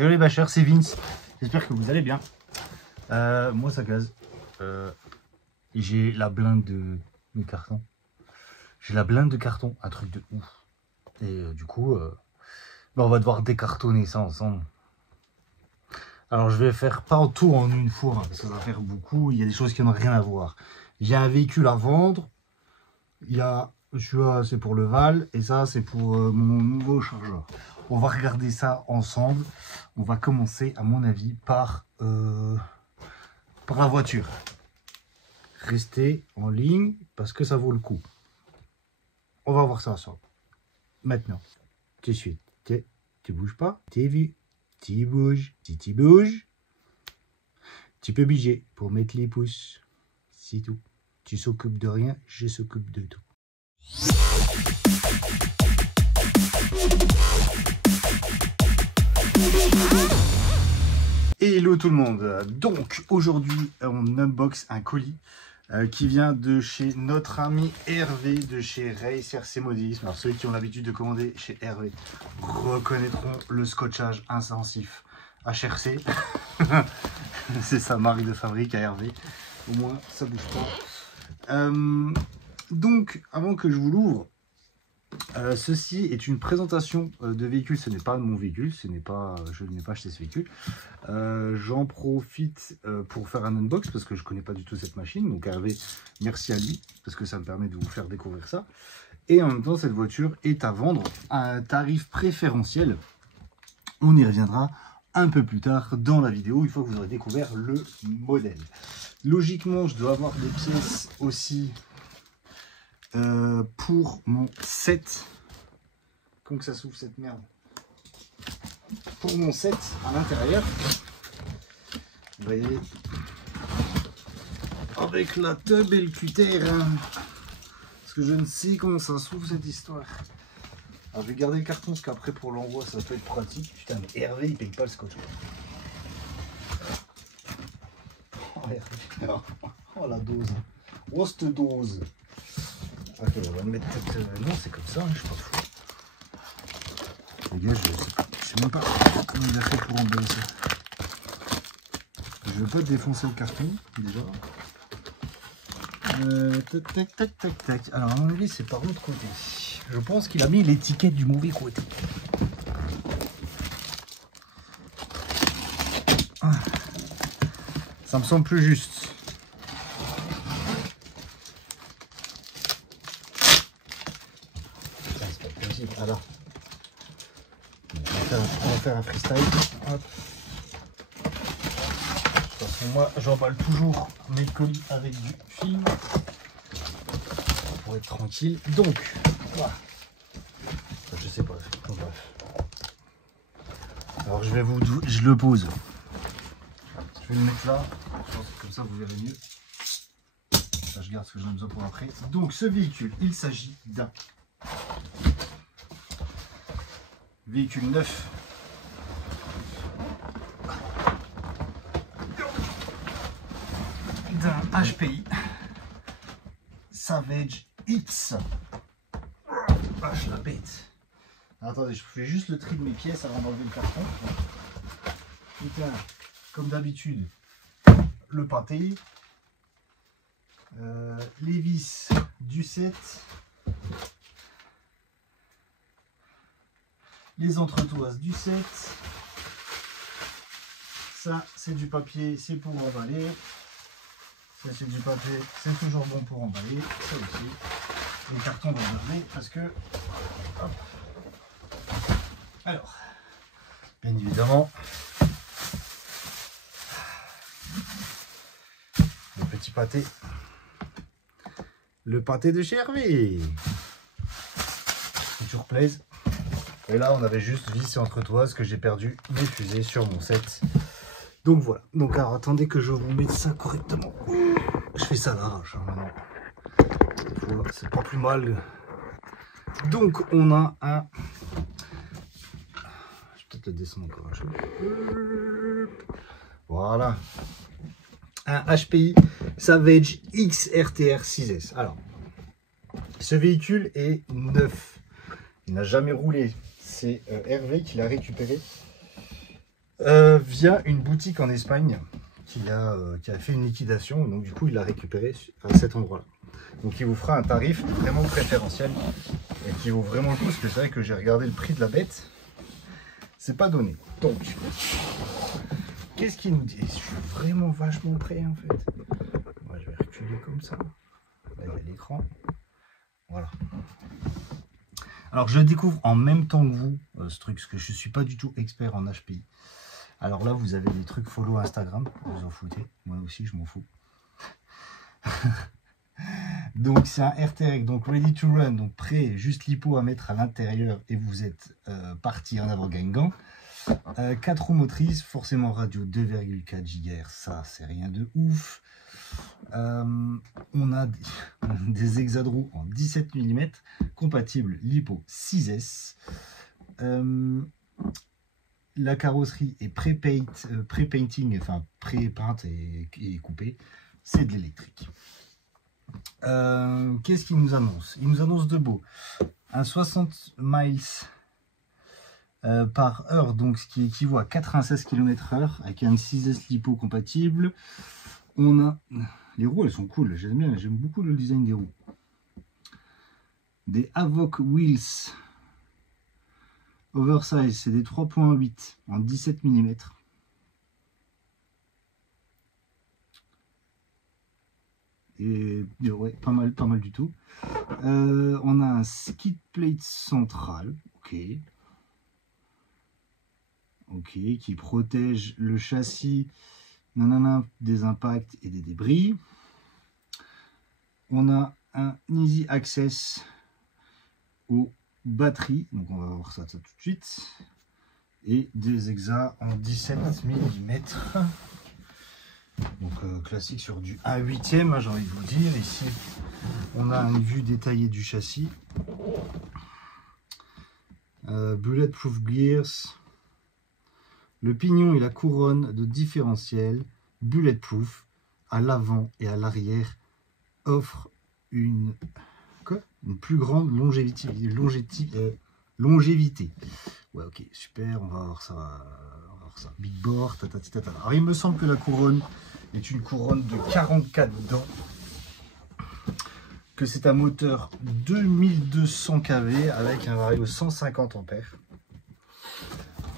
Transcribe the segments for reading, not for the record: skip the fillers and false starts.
Hello les bâcheurs, c'est Vince. J'espère que vous allez bien. Moi ça gaz. J'ai la blinde de carton. J'ai la blinde de carton, un truc de ouf. Et du coup, on va devoir décartonner ça ensemble. Alors je vais faire pas tout en une fois, hein, parce que ça va faire beaucoup. Il y a des choses qui n'ont rien à voir. J'ai un véhicule à vendre. Il y a celui-là, c'est pour le Val, et ça c'est pour mon nouveau chargeur. On va regarder ça ensemble. On va commencer, à mon avis, par la voiture. Restez en ligne parce que ça vaut le coup. On va voir ça ensemble. Maintenant, tout de suite, tu bouges pas, t'es vu, tu bouges. Si tu bouges, tu peux bouger pour mettre les pouces. C'est tout. Tu s'occupes de rien, je s'occupe de tout. Hello tout le monde. Donc aujourd'hui on unbox un colis qui vient de chez notre ami Hervé de chez Race RC Modélisme. Alors ceux qui ont l'habitude de commander chez Hervé reconnaîtront le scotchage intensif HRC. C'est sa marque de fabrique à Hervé. Au moins ça bouge pas. Donc avant que je vous l'ouvre, ceci est une présentation de véhicule. Ce n'est pas mon véhicule, je n'ai pas acheté ce véhicule. J'en profite pour faire un unbox parce que je ne connais pas du tout cette machine. Donc Hervé, merci à lui parce que ça me permet de vous faire découvrir ça. Et en même temps, cette voiture est à vendre à un tarif préférentiel. On y reviendra un peu plus tard dans la vidéo, une fois que vous aurez découvert le modèle. Logiquement, je dois avoir des pièces aussi pour mon set. Comment que ça s'ouvre cette merde? Pour mon set à l'intérieur, vous voyez, avec la tub et le cutter, hein, parce que je ne sais comment ça s'ouvre cette histoire. Alors je vais garder le carton parce qu'après pour l'envoi ça peut être pratique. Putain mais Hervé il paye pas le scotch. Oh la dose. Oh cette dose. Ok, on va le mettre peut-être. Non, c'est comme ça, hein, je suis pas fou. Les gars, je sais même pas comment il a fait pour emballer ça. Je vais pas défoncer le carton déjà. Tac, tac, tac, tac, tac. Alors, à mon avis, c'est par l'autre côté. Je pense qu'il a mis l'étiquette du mauvais côté. Ça me semble plus juste. Alors, on va faire un freestyle. Hop. De toute façon, moi, j'emballe toujours mes colis avec du film pour être tranquille. Donc, voilà. Je sais pas. Bref. Alors, je le pose. Je vais le mettre là. Je pense que comme ça, vous verrez mieux. Ça, je garde ce que j'en ai besoin pour après. Donc, ce véhicule, il s'agit d'un véhicule neuf d'un HPI Savage X. Ah, je la bête. Attendez, je fais juste le tri de mes pièces avant d'enlever le carton. Putain, comme d'habitude, le pâté, les vis du set, les entretoises du set. Ça, c'est du papier, c'est pour emballer. Ça, c'est du papier, c'est toujours bon pour emballer. Ça aussi. Les cartons vont garder parce que... Hop. Alors, bien évidemment, le petit pâté. Le pâté de chez Hervé. Toujours plaise. Et là, on avait juste vis et entretoise que j'ai perdu mes fusées sur mon set. Donc voilà. Donc alors, attendez que je vous mette ça correctement. Je fais ça à l'arrache hein, maintenant. C'est pas plus mal. Donc on a un... Je vais peut-être le descendre encore un peu. Voilà. Un HPI Savage X RTR 6S. Alors, ce véhicule est neuf. Il n'a jamais roulé. C'est Hervé qui l'a récupéré via une boutique en Espagne qui a fait une liquidation. Donc du coup, il l'a récupéré à cet endroit-là. Donc il vous fera un tarif vraiment préférentiel et qui vaut vraiment le coup, parce que c'est vrai que j'ai regardé le prix de la bête, c'est pas donné. Donc, qu'est-ce qu'il nous dit? Je suis vraiment vachement prêt en fait. Moi, je vais reculer comme ça. Là, il y a l'écran. Voilà. Alors, je découvre en même temps que vous ce truc, parce que je suis pas du tout expert en HPI. Alors là, vous avez des trucs follow Instagram, vous en foutez. Moi aussi, je m'en fous. Donc c'est un RTRX, donc ready to run, donc prêt, juste l'hypo à mettre à l'intérieur et vous êtes parti en avant Guingamp. 4 roues motrices, forcément radio 2,4 GHz, ça c'est rien de ouf. On a des hexadros en 17 mm, compatible l'hypo 6S. La carrosserie est pré-painting, enfin pré-peinte et coupée, c'est de l'électrique. Qu'est-ce qu'il nous annonce? Il nous annonce de beau. Un 60 miles par heure, donc ce qui équivaut à 96 km/h avec un 6S lipo compatible. On a les roues, elles sont cool, j'aime beaucoup le design des roues. Des Havoc Wheels oversize, c'est des 3.8 en 17 mm. Et ouais, pas mal du tout. On a un skid plate central, ok, qui protège le châssis des impacts et des débris. On a un easy access aux batteries, donc on va voir ça tout de suite, et des hexas en 17 mm. Donc classique sur du 1/8, j'ai envie de vous dire. Ici, on a une vue détaillée du châssis. Bulletproof gears. Le pignon et la couronne de différentiel bulletproof à l'avant et à l'arrière offrent une plus grande longévité. Ouais, ok, super, on va voir ça. Big board, tata. Alors il me semble que la couronne est une couronne de 44 dents, que c'est un moteur 2200 kV avec un vario 150 ampères.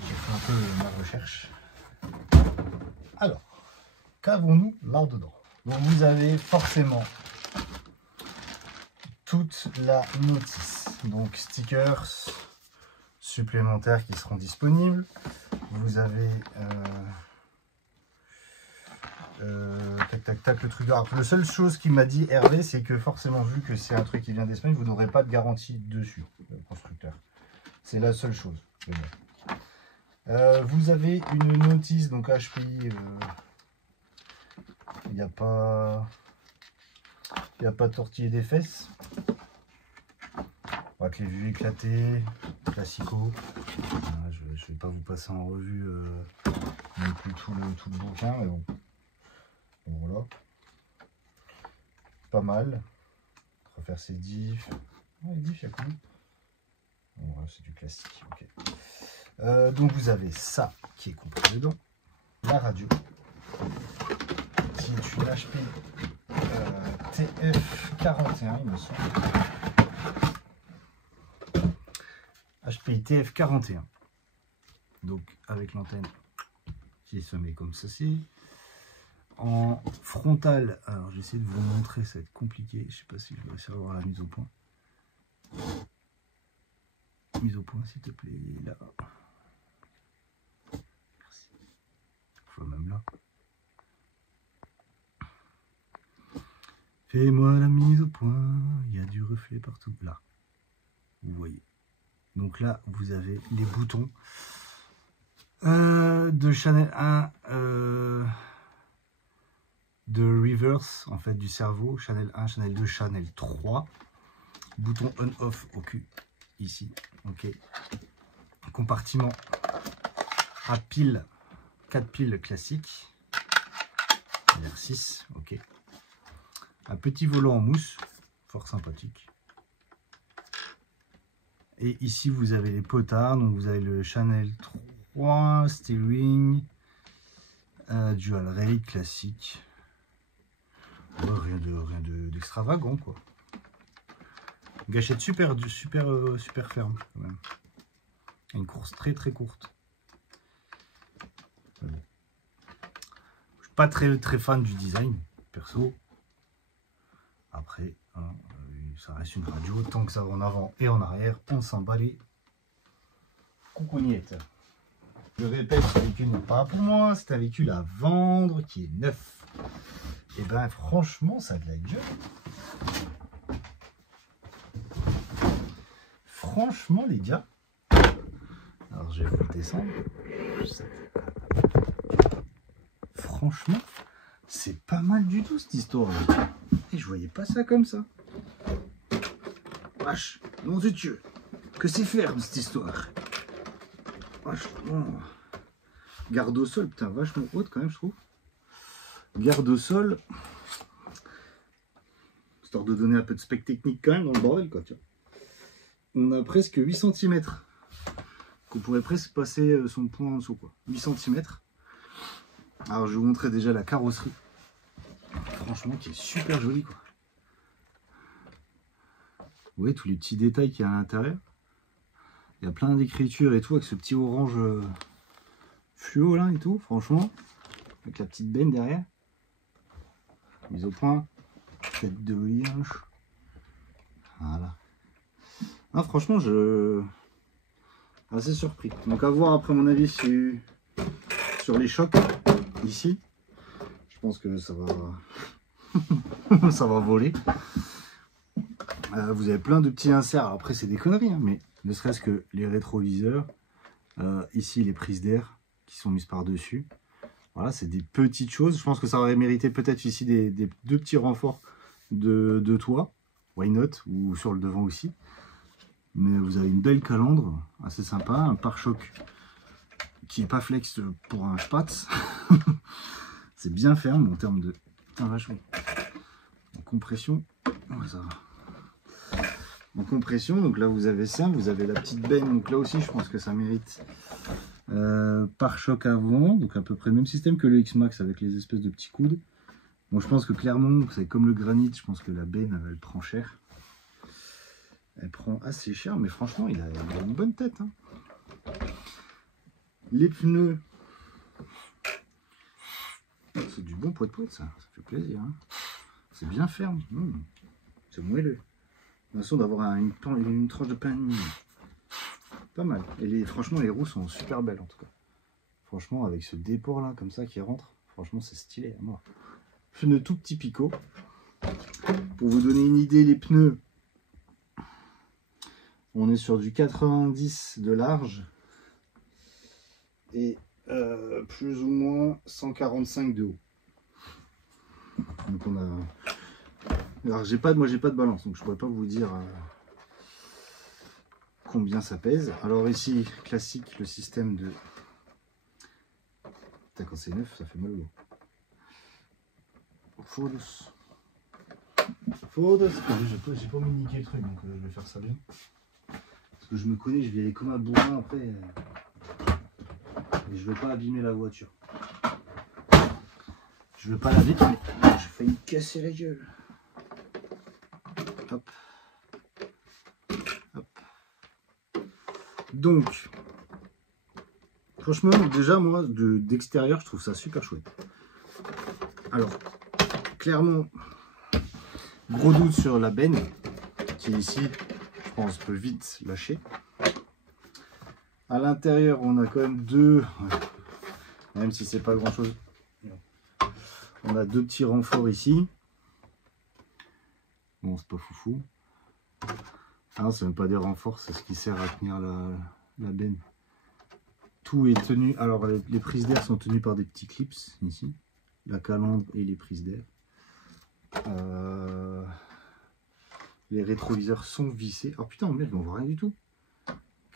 J'ai fait un peu ma recherche. Alors, qu'avons-nous là-dedans? Donc vous avez forcément toute la notice, donc stickers supplémentaires qui seront disponibles. Vous avez le truc. Alors, la seule chose qu'il m'a dit Hervé, c'est que forcément, vu que c'est un truc qui vient d'Espagne, vous n'aurez pas de garantie dessus, le constructeur. C'est la seule chose. Vous avez une notice, donc HPI. Il n'y a pas tortillé des fesses. Avec les vues éclatées, classico. Je ne vais pas vous passer en revue non plus tout le bouquin, mais bon. Donc voilà. Pas mal. Refaire ses diffs. Les diffs, il y a quoi? Bon, c'est du classique. Okay. Donc vous avez ça qui est compris dedans. La radio. Qui est une HP TF41, il me semble. HPI TF41. Donc avec l'antenne qui se met comme ceci. En frontal, alors j'essaie de vous montrer, ça va être compliqué. Je sais pas si je vais réussir à avoir la mise au point. Mise au point s'il te plaît, là. Merci. Je vois même là. Fais-moi la mise au point, il y a du reflet partout. Là, vous voyez. Donc là, vous avez les boutons de Channel 1, de reverse, en fait, du cerveau. Channel 1, Channel 2, Channel 3. Bouton on-off au cul, ici. Ok. Compartiment à piles, 4 piles classiques. R6, ok. Un petit volant en mousse, fort sympathique. Et ici vous avez les potards, donc vous avez le Channel points, steering, dual rail classique. Ouais, rien d'extravagant quoi. Gâchette super ferme quand même. Une course très courte. Je suis pas très fan du design perso. Après, hein, ça reste une radio, tant que ça va en avant et en arrière, on s'en bat les coucougnettes. Je répète, ce véhicule n'est pas pour moi, c'est un véhicule à vendre qui est neuf. Et ben franchement, ça a de la gueule. Franchement, les gars, alors je vais vous le descendre. Franchement, c'est pas mal du tout cette histoire. Et je voyais pas ça comme ça. Wesh, nom de Dieu, que c'est ferme cette histoire. Vachement. Garde au sol, putain, vachement haute quand même, je trouve. Garde au sol, histoire de donner un peu de spec technique quand même dans le bordel, quoi, tu vois. On a presque 8 cm. Qu'on pourrait presque passer son point en dessous, quoi. 8 cm. Alors, je vais vous montrer déjà la carrosserie. Franchement, qui est super jolie, quoi. Vous voyez tous les petits détails qu'il y a à l'intérieur. Il y a plein d'écritures et tout, avec ce petit orange fluo là et tout, franchement. Avec la petite benne derrière. Mise au point. Tête de linge. Voilà. Ah, franchement, je assez surpris. Donc à voir après mon avis sur les chocs ici. Je pense que ça va ça va voler. Vous avez plein de petits inserts. Alors après c'est des conneries, hein, mais ne serait-ce que les rétroviseurs. Ici les prises d'air qui sont mises par dessus. Voilà, c'est des petites choses. Je pense que ça aurait mérité peut-être ici des deux petits renforts de toit. Why not? Ou sur le devant aussi. Mais vous avez une belle calandre, assez sympa, un pare-choc qui est pas flex pour un spatz. C'est bien ferme en termes de... Putain, vachement. En compression, ouais, ça va. En compression, donc là vous avez ça, vous avez la petite benne, donc là aussi je pense que ça mérite. Pare-choc avant, donc à peu près le même système que le X-Max avec les espèces de petits coudes. Bon, je pense que clairement, c'est comme le granit, je pense que la benne elle prend cher. Elle prend assez cher, mais franchement, il a une bonne tête. Hein. Les pneus, c'est du bon poète-poète, ça fait plaisir. Hein. C'est bien ferme, c'est moelleux. On a l'impression d'avoir une tranche de pain. Pas mal. Et franchement, les roues sont super belles en tout cas. Franchement, avec ce déport là, comme ça, qui rentre, franchement, c'est stylé à mort. Pneus tout petit picot. Pour vous donner une idée, les pneus. On est sur du 90 de large et plus ou moins 145 de haut. Donc on a. Alors moi j'ai pas de balance, donc je pourrais pas vous dire combien ça pèse. Alors ici classique le système de. Putain, quand c'est neuf ça fait mal au dos. J'ai pas mis niquer le truc, donc je vais faire ça bien. Parce que je me connais, je vais aller comme un bourrin après. Et je veux pas abîmer la voiture. Je veux pas la détruire. J'ai failli casser la gueule. Hop. Hop. Donc, franchement, déjà, moi, d'extérieur, je trouve ça super chouette. Alors, clairement, gros doute sur la benne, qui est ici, je pense, peut vite lâcher. À l'intérieur, on a quand même deux, même si c'est pas grand chose, on a deux petits renforts ici. Bon, c'est pas foufou. Ah, c'est même pas des renforts, c'est ce qui sert à tenir la benne. Tout est tenu. Alors, les prises d'air sont tenues par des petits clips ici, la calandre et les prises d'air. Les rétroviseurs sont vissés. Oh putain, merde, on voit rien du tout.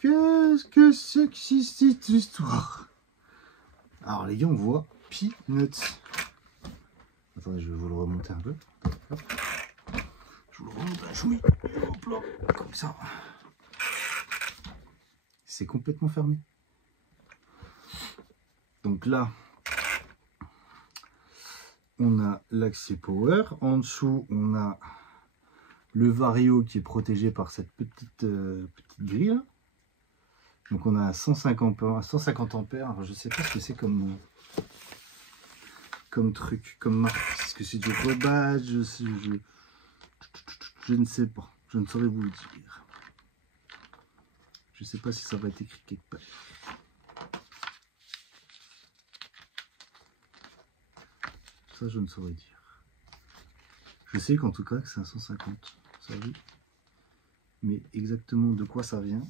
Qu'est-ce que c'est que cette histoire? Alors les gars, on voit peanuts. Attendez, je vais vous le remonter un peu. Hop. Je vous le remonte un chouï. Hop là, comme ça. C'est complètement fermé. Donc là, on a l'accès power. En dessous, on a le Vario qui est protégé par cette petite grille là. Donc on a 150 ampères. Alors, je sais pas ce que c'est comme truc, comme marque. Est-ce que c'est du Robad? Je ne sais pas. Je ne saurais vous le dire. Je ne sais pas si ça va être écrit quelque part. Ça, je ne saurais dire. Je sais qu'en tout cas que c'est un 150. Ça oui. Mais exactement de quoi ça vient,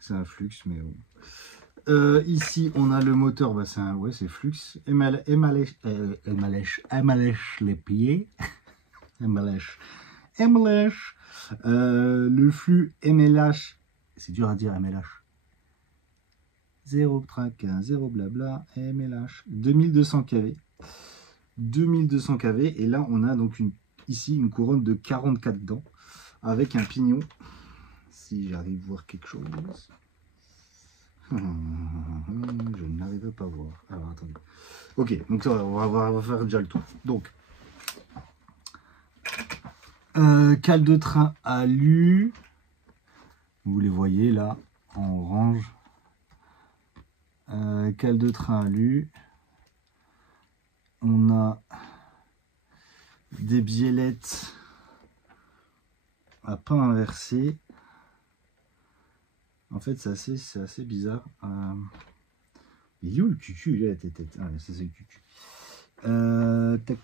c'est un flux, mais bon. Ici, on a le moteur, bah, c'est flux. Elle m'allèche les pieds. Elle m'allèche. Le flux MLH, c'est dur à dire MLH. 0 track, 0 blabla, MLH. 2200 kV. 2200 kV. Et là, on a donc ici une couronne de 44 dents avec un pignon. Si j'arrive à voir quelque chose. Je n'arrive pas à voir. Alors attendez. Ok, donc on va faire déjà le tour. Donc, cale de train alu. Vous les voyez là en orange. Cale de train alu. On a des biellettes à pain inversé. En fait, c'est assez bizarre. Il est où le cucu? Il est la tête. Ah, ça c'est le cucu.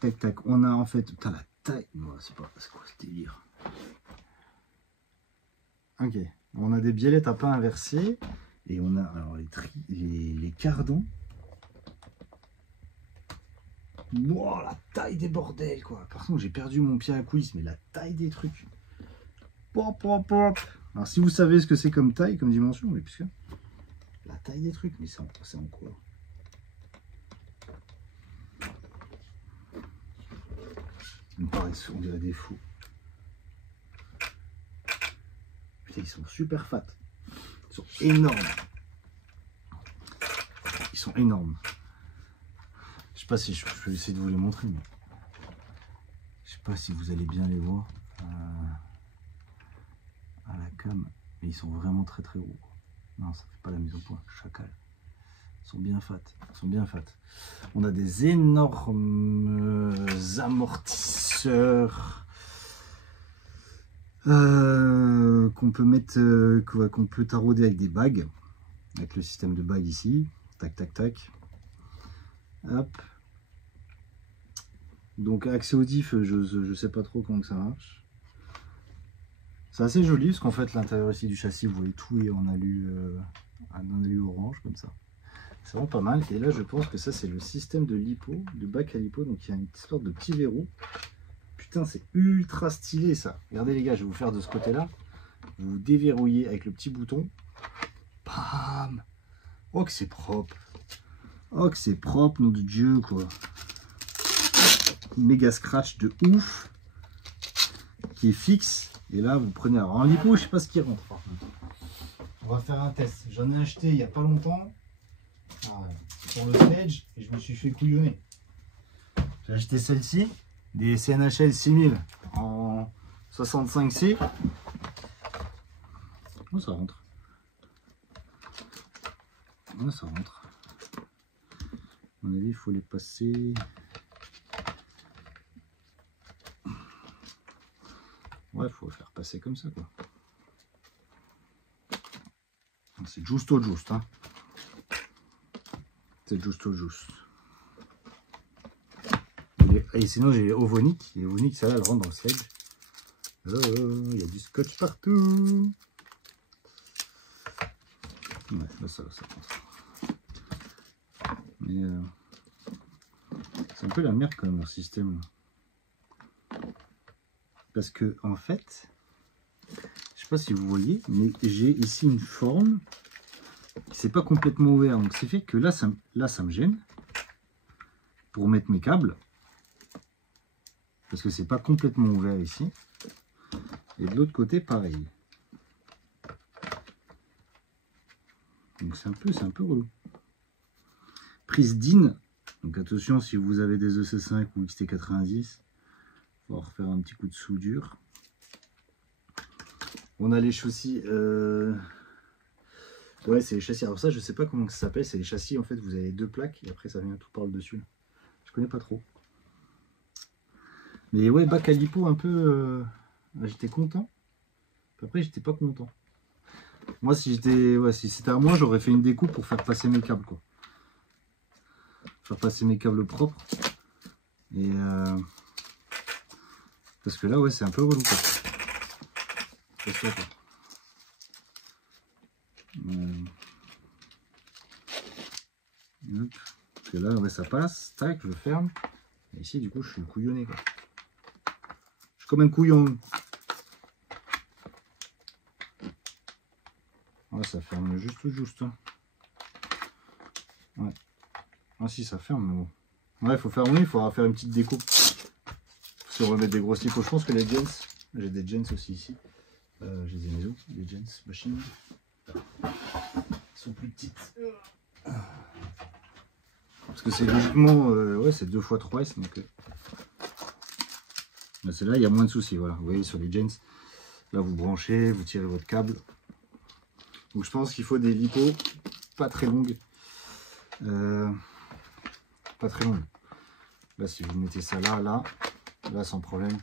Tac. On a en fait. Putain, la taille. C'est quoi ce délire? Ok. On a des biellettes à pain inversé. Et on a alors les cardons. Wow, la taille des bordels, quoi. Par contre, j'ai perdu mon pied à quiz, mais la taille des trucs. Pop. Alors, si vous savez ce que c'est comme taille, comme dimension, mais puisque la taille des trucs, mais c'est en quoi? Ils me paraissent, on dirait des fous. Putain, ils sont super fat. Ils sont énormes. Ils sont énormes. Je sais pas si je peux essayer de vous les montrer, mais je sais pas si vous allez bien les voir à la cam, mais ils sont vraiment très gros. Non, ça fait pas la mise au point. Chacal. Ils sont bien fat. On a des énormes amortisseurs qu'on peut mettre, qu'on peut tarauder avec des bagues, avec le système de bagues ici. Tac. Hop. Donc accès au diff, je sais pas trop comment que ça marche. C'est assez joli parce qu'en fait l'intérieur ici du châssis, vous voyez tout est en alu orange comme ça. C'est vraiment pas mal. Et là je pense que ça c'est le système de lipo, de bac à lipo. Donc il y a une sorte de petit verrou. Putain, c'est ultra stylé ça. Regardez les gars, je vais vous faire de ce côté là. Vous déverrouillez avec le petit bouton. Bam. Oh que c'est propre. Nom de Dieu quoi. Méga scratch de ouf qui est fixe. Et là vous prenez, alors en lipo je sais pas ce qui rentre par contre. On va faire un test. J'en ai acheté il y a pas longtemps sur le sledge et je me suis fait couillonner. J'ai acheté celle-ci, des CNHL 6000 en 65C. Oh, ça rentre. Ouais, ça rentre. À mon avis il faut les passer. Ouais, faut faire passer comme ça quoi. C'est giusto juste, hein. C'est giusto juste. Et sinon j'ai Ovonic. Et Ovonic, ça là, elle rentre dans le sledge. Oh, il y a du scotch partout. Ouais, là ça rentre. Mais c'est un peu la merde quand même leur système. Parce que en fait, je sais pas si vous voyez, mais j'ai ici une forme qui c'est pas complètement ouvert. Donc c'est fait que là ça me gêne pour mettre mes câbles. Parce que c'est pas complètement ouvert ici. Et de l'autre côté pareil. Donc c'est un peu relou. prise DIN. Donc attention, si vous avez des EC5 ou XT90, il va falloir faire un petit coup de soudure. On a les châssis. Ouais, c'est les châssis. Alors ça, je sais pas comment ça s'appelle. C'est les châssis, en fait, vous avez 2 plaques et après ça vient tout par le dessus. Je connais pas trop. Mais ouais, bac à lipo un peu... j'étais content. Après, j'étais pas content. Moi, si c'était à moi, j'aurais fait une découpe pour faire passer mes câbles, quoi. Faire passer mes câbles propres. Et parce que là, ouais, c'est un peu relou, quoi. C'est ça, quoi. Hop. Parce que là, ouais, ça passe. Tac, je ferme. Et ici, du coup, je suis couillonné, quoi. Je suis comme un couillon. Ouais, ça ferme juste. Ouais. Ah si, ça ferme, mais bon. Ouais, il faut fermer, il faudra faire une petite découpe. Si on remet des grosses lippos, je pense que les gens, j'ai des gens aussi ici. J'ai des maisons, des gens machines. Elles sont plus petites. Parce que c'est logiquement, ouais, c'est 2 x 3S, donc... Là, c'est là, il y a moins de soucis, voilà. Vous voyez, sur les gens, là, vous branchez, vous tirez votre câble. Donc je pense qu'il faut des lipos pas très longues. Pas très longues. Là, si vous mettez ça là sans problème,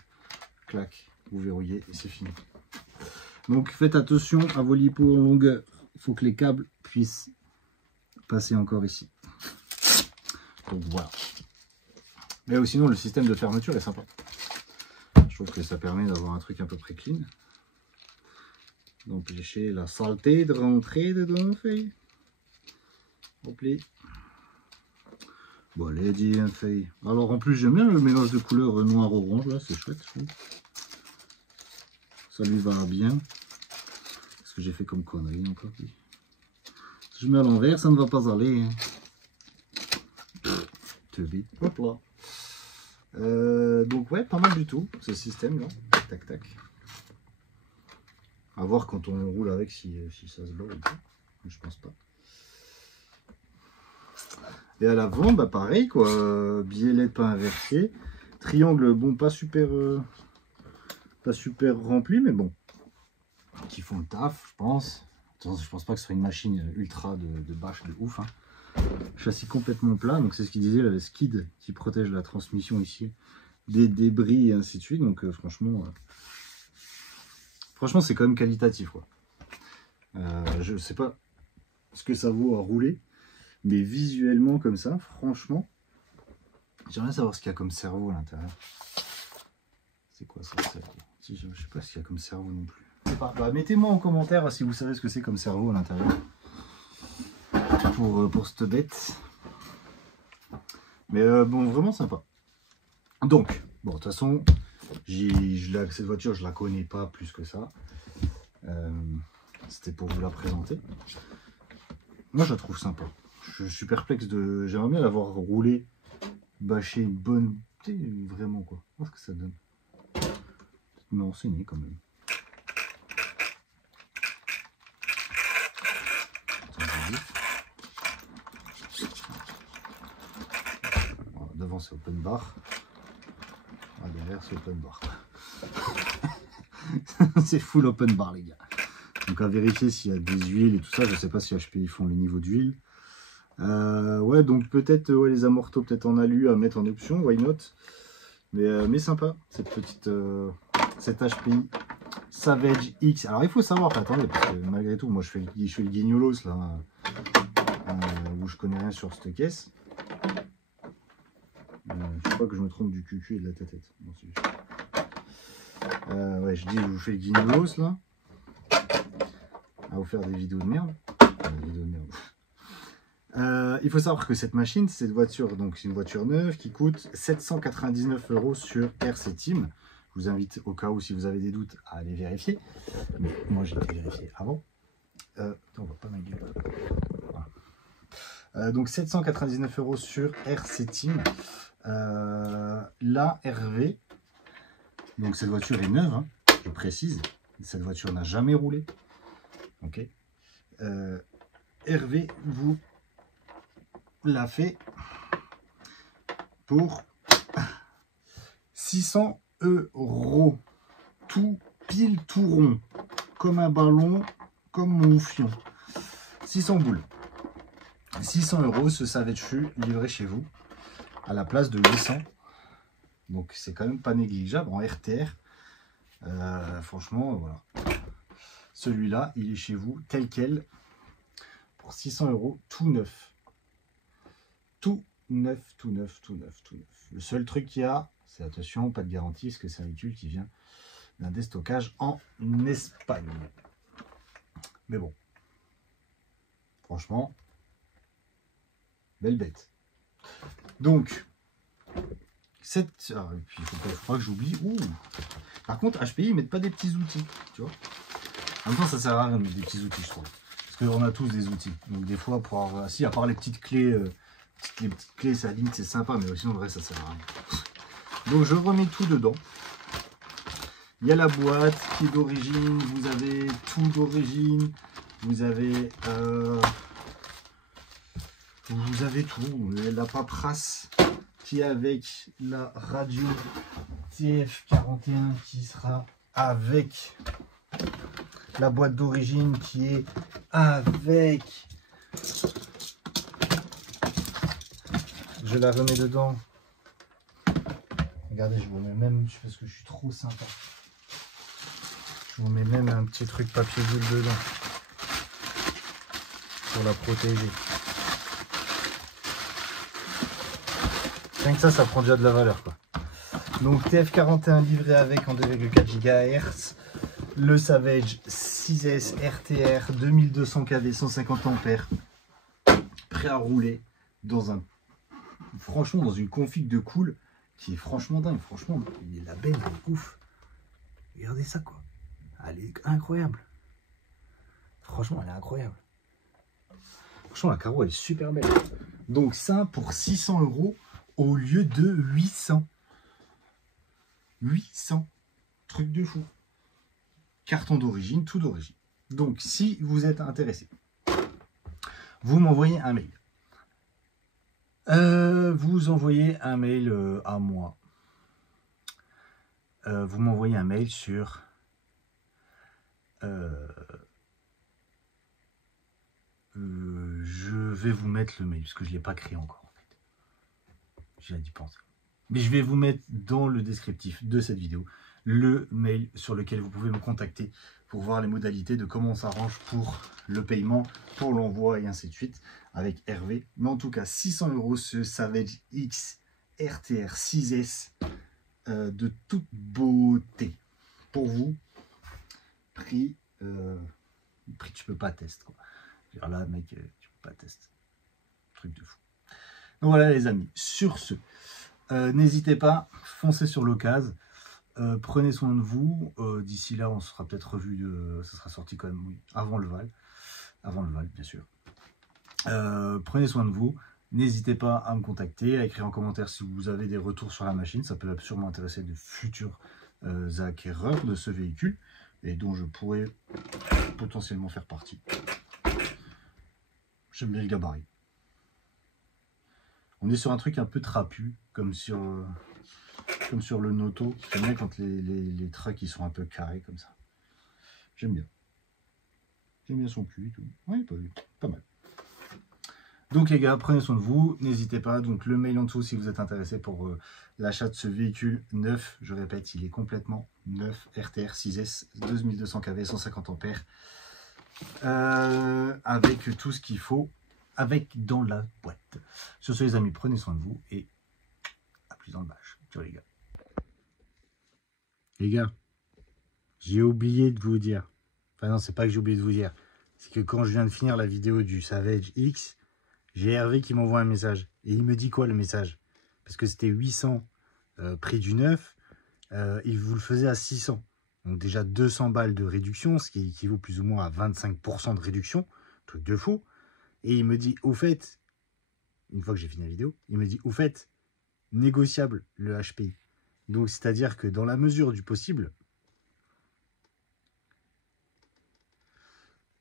clac, vous verrouillez et c'est fini. Donc faites attention à vos lipos en longueur. Il faut que les câbles puissent passer encore ici. Donc voilà. Mais sinon, le système de fermeture est sympa. Je trouve que ça permet d'avoir un truc à peu près clean. D'empêcher la saleté de rentrer dedans, fait. Hop là. Bon, allez, dis, fait. Alors, en plus, j'aime bien le mélange de couleurs noir-orange, là, c'est chouette, je trouve. Ça lui va bien. Ce que j'ai fait comme connerie, encore. Si je mets à l'envers, ça ne va pas aller. Hein. Hop là. Donc, ouais, pas mal du tout, ce système-là. Tac, tac. À voir quand on roule avec si ça se bat ou pas. Je pense pas. Et à l'avant, bah pareil quoi. Billet LED pas inversé. Triangle, bon, pas super rempli, mais bon. Qui font le taf, je pense. Attention, je pense pas que ce soit une machine ultra de bâche de ouf. Hein. Châssis complètement plat. Donc c'est ce qu'il disait, là, le skid qui protège la transmission ici. Des débris et ainsi de suite. Donc franchement... Franchement, c'est quand même qualitatif, quoi. Je sais pas ce que ça vaut à rouler, mais visuellement, comme ça, franchement, j'aimerais savoir ce qu'il y a comme cerveau à l'intérieur. C'est quoi ça? Je sais pas ce qu'il y a comme cerveau non plus. Bah, mettez-moi en commentaire si vous savez ce que c'est comme cerveau à l'intérieur pour cette bête. Mais bon, vraiment sympa. Donc, bon, de toute façon, cette voiture, je la connais pas plus que ça. C'était pour vous la présenter. Moi, je la trouve sympa. Je suis perplexe de... J'aimerais bien l'avoir roulé, bâché une bonne... Vraiment, quoi. Voir ce que ça donne. Me renseigner quand même. Voilà, devant, c'est open bar. Ah, derrière, c'est open bar. C'est full open bar, les gars. Donc à vérifier s'il y a des huiles et tout ça. Je sais pas si HP font le niveau d'huile. Ouais, donc peut-être ouais, les amortos peut-être en alu à mettre en option, why not. Mais sympa cette petite cette HPI Savage X. Alors il faut savoir, attendez, parce que malgré tout, moi je fais le guignolos là, où je connais rien sur cette caisse. Je sais pas que je me trompe du cul et de la tête. Non, ouais, je dis, je vous fais le guignolos là. À vous faire des vidéos de merde. Il faut savoir que cette machine, cette voiture, donc c'est une voiture neuve qui coûte 799 € sur RC Team. Je vous invite au cas où, si vous avez des doutes, à aller vérifier. Mais moi, j'ai été vérifié avant. On voit pas ma gueule. Voilà. Donc 799 € sur RC Team. La RV. Donc cette voiture est neuve, hein, je précise. Cette voiture n'a jamais roulé. Ok. RV l'a fait pour 600 €. Tout pile, tout rond. Comme un ballon, comme mon fion. 600 boules. 600 €, ce Savage fut livré chez vous à la place de 800. Donc c'est quand même pas négligeable en RTR. Franchement, voilà. Celui-là, il est chez vous tel quel pour 600 €, tout neuf. Tout neuf, tout neuf, tout neuf, tout neuf. Le seul truc qu'il y a, c'est attention, pas de garantie, parce que c'est un véhicule qui vient d'un déstockage en Espagne. Mais bon, franchement, belle bête. Donc, cette... Ah, et puis, il faut pas que j'oublie. Par contre, HPI, ils mettent pas des petits outils, tu vois. En même temps, ça sert à rien de mettre des petits outils, je trouve. Parce qu'on a tous des outils. Donc, des fois, pour avoir... Si, à part les petites clés, les petites clés, ça limite, c'est sympa, mais sinon, en vrai, ça sert à rien. Donc, je remets tout dedans. Il y a la boîte qui est d'origine, vous avez tout d'origine, vous avez tout, la paperasse qui est avec la radio TF41 qui sera avec la boîte d'origine qui est avec, je la remets dedans. Regardez, je vous mets même, parce que je suis trop sympa. Je vous mets même un petit truc papier boule dedans pour la protéger. Rien que ça prend déjà de la valeur, quoi. Donc TF41 livré avec en 2,4 GHz. Le Savage 6S RTR 2200 kV 150 ampères. Prêt à rouler dans un... Franchement, dans une config de cool qui est franchement dingue. Franchement, la benne est ouf. Regardez ça, quoi. Elle est incroyable. Franchement, elle est incroyable. Franchement, la carreau, elle est super belle. Donc ça, pour 600 € au lieu de 800. 800. Truc de fou. Carton d'origine, tout d'origine. Donc, si vous êtes intéressé, vous m'envoyez un mail. Vous envoyez un mail à moi. Vous m'envoyez un mail sur... je vais vous mettre le mail, parce que je ne l'ai pas créé encore, en fait. J'ai dû penser. Mais je vais vous mettre dans le descriptif de cette vidéo le mail sur lequel vous pouvez me contacter pour voir les modalités de comment on s'arrange pour le paiement, pour l'envoi et ainsi de suite avec Hervé. Mais en tout cas, 600 € ce Savage X RTR 6S de toute beauté. Pour vous, prix tu peux pas tester, quoi. Là, mec, tu peux pas tester. Truc de fou. Donc voilà les amis, sur ce, n'hésitez pas, foncez sur l'occasion. Prenez soin de vous. D'ici là, on sera peut-être revu. Ça sera sorti quand même, oui, avant le Val. Avant le Val, bien sûr. Prenez soin de vous. N'hésitez pas à me contacter, à écrire en commentaire si vous avez des retours sur la machine. Ça peut sûrement intéresser de futurs acquéreurs de ce véhicule et dont je pourrais potentiellement faire partie. J'aime bien le gabarit. On est sur un truc un peu trapu, comme sur le Noto. J'aime bien quand les trucks ils sont un peu carrés comme ça. J'aime bien. J'aime bien son cul et tout. Oui, pas mal. Donc les gars, prenez soin de vous. N'hésitez pas. Donc le mail en dessous si vous êtes intéressé pour l'achat de ce véhicule neuf. Je répète, il est complètement neuf. RTR 6S, 2200 kV, 150 ampères. Avec tout ce qu'il faut. Avec dans la boîte. Sur ce les amis, prenez soin de vous et à plus dans le bâche. Ciao les gars. Les gars, j'ai oublié de vous dire. Enfin non, c'est pas que j'ai oublié de vous dire. C'est que quand je viens de finir la vidéo du Savage X, j'ai Hervé qui m'envoie un message. Et il me dit quoi le message? Parce que c'était 800 prix du neuf. Il vous le faisait à 600. Donc déjà 200 balles de réduction, ce qui équivaut plus ou moins à 25% de réduction. Truc de fou. Et il me dit, au fait, une fois que j'ai fini la vidéo, il me dit, au fait, négociable le HPI. Donc, c'est-à-dire que dans la mesure du possible,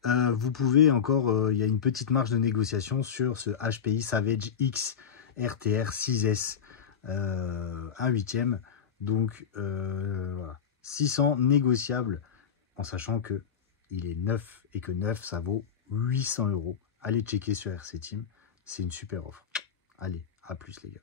vous pouvez encore, il y a une petite marge de négociation sur ce HPI Savage X RTR 6S, un huitième. Donc voilà, 600 négociables, en sachant que il est neuf et que neuf ça vaut 800 €. Allez checker sur RC Team, c'est une super offre. Allez, à plus les gars.